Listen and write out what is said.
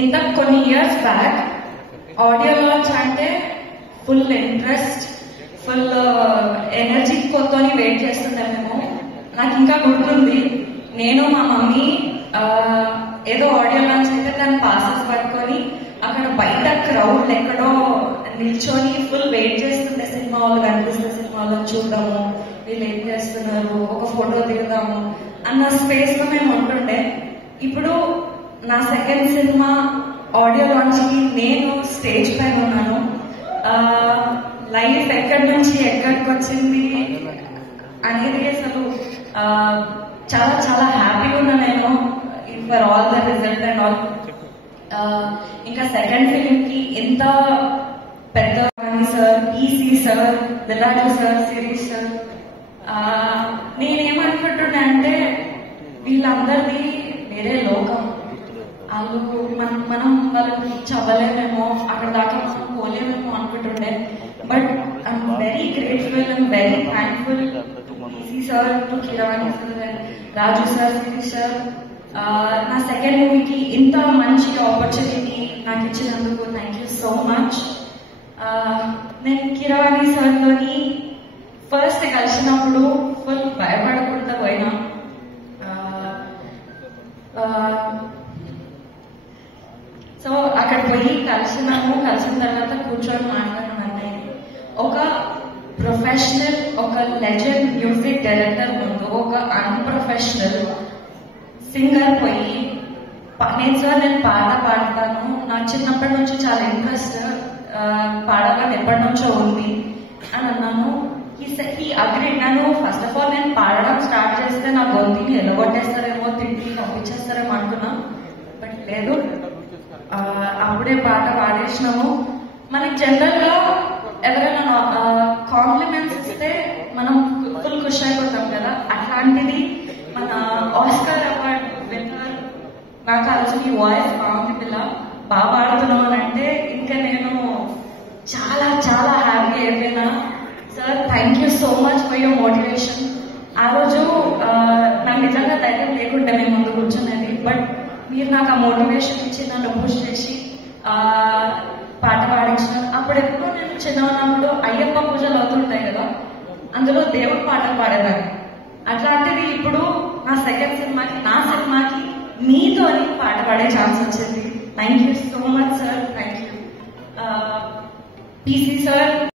ఇంత కొన్ని years back audio launch అంటే ఫుల్ ఇంట్రెస్ట్, ఫుల్ ఎనర్జీ కొత్తని వెయిట్ చేస్తుంటామేమో. నాకు ఇంకా గుర్తుంది, నేను మా మమ్మీ ఏదో ఆడియో లాంచ్ అయితే దాని పాసెస్ పట్టుకొని అక్కడ బయట క్రౌడ్ ఎక్కడో నిల్చొని ఫుల్ వెయిట్ చేస్తుంటే సినిమా వాళ్ళు కనిపిస్తే సినిమాలో చూద్దాము, వీళ్ళు ఏం చేస్తున్నారు, ఒక ఫోటో దిగుదాము అన్న స్పేస్ లో మేము ఉంటుండే. ఇప్పుడు నా సెకండ్ సినిమా ఆడియో లాంచ్ కి నేను స్టేజ్ పైన ఉన్నాను. లైఫ్ ఎక్కడి నుంచి ఎక్కడికి వచ్చింది అనేది అసలు చాలా చాలా హ్యాపీగా ఉన్నా నేను for all the result and all. ఇంకా సెకండ్ ఫిలిం కి ఎంత పెద్ద సార్, ఈసీ sir, Dil Raju sir, series sir, నేనేమనుకుంటున్నా అంటే వీళ్ళందరిది వేరే లోకం. వాళ్ళు మనం వాళ్ళకి చదవలేమేమో, అక్కడ దాకా మనం పోలేమేమో అనుకుంటుండే. But I'm very grateful and very thankful EC sir, to Keeravani sir and Raju sir, series sir. నా సెకండ్ మూవీకి ఇంత మంచి ఆపర్చునిటీ నాకు ఇచ్చినందుకు థ్యాంక్ యూ సో మచ్. నేను కీరవాణి సార్తోని ఫస్ట్ కలిసినప్పుడు ఫుల్ భయపడకుండా పోయినా. సో అక్కడ పోయి కలిసిన తర్వాత కూర్చొని మాట్లాడమంటే ఒక ప్రొఫెషనల్, ఒక లెజెండ్ మ్యూజిక్ డైరెక్టర్ ముందు ఒక అన్ప్రొఫెషనల్ సింగర్ పోయి నేను పాట పాడతాను, నాకు చిన్నప్పటి నుంచి చాలా ఇంట్రెస్ట్, పాడాలని ఎప్పటి నుంచో ఉంది అని అన్నాను. ఈ అగ్రీడ్. నన్ను ఫస్ట్ ఆఫ్ ఆల్ నేను పాడడం స్టార్ట్ చేస్తే నా గొంతుని ఎలగొట్టేస్తారేమో, తిండి పంపించేస్తారేమో అనుకున్నా. బట్ లేదు, అప్పుడే పాట పాడేసినాము. మనకి జనరల్ గా ఎవరైనా కాంప్లిమెంట్స్ ఇస్తే మనం ఫుల్ ఖుషి అయిపోతాం కదా. అట్లాంటిది మన ఆస్కార్ అవార్డ్ విన్నర్ నాకు అసలు ఈ వాయిస్ బాగుంది, పిల్ల బాగా పాడుతున్నాం అని అంటే ఇంకా నేను చాలా చాలా హ్యాపీ అయిపోయినా. Sir thank you so much for your motivation. ఆ రోజు నాకు నిజంగా ధైర్యం లేకుండా మేము ముందు కూర్చున్నది, బట్ మీరు నాకు ఆ మోటివేషన్ ఇచ్చి నన్ను పుష్ చేసి పాట పాడించిన. అప్పుడెప్పుడు నేను చిన్నప్పుడు అయ్యప్ప పూజలు అవుతుంటాయి కదా, అందులో దేవుడి పాటలు పాడేదాన్ని. అట్లాంటిది ఇప్పుడు నా సెకండ్ సినిమాకి, నా సినిమాకి మీతోని పాట పాడే ఛాన్స్ వచ్చింది. Thank you so much sir, thank you. PC sir,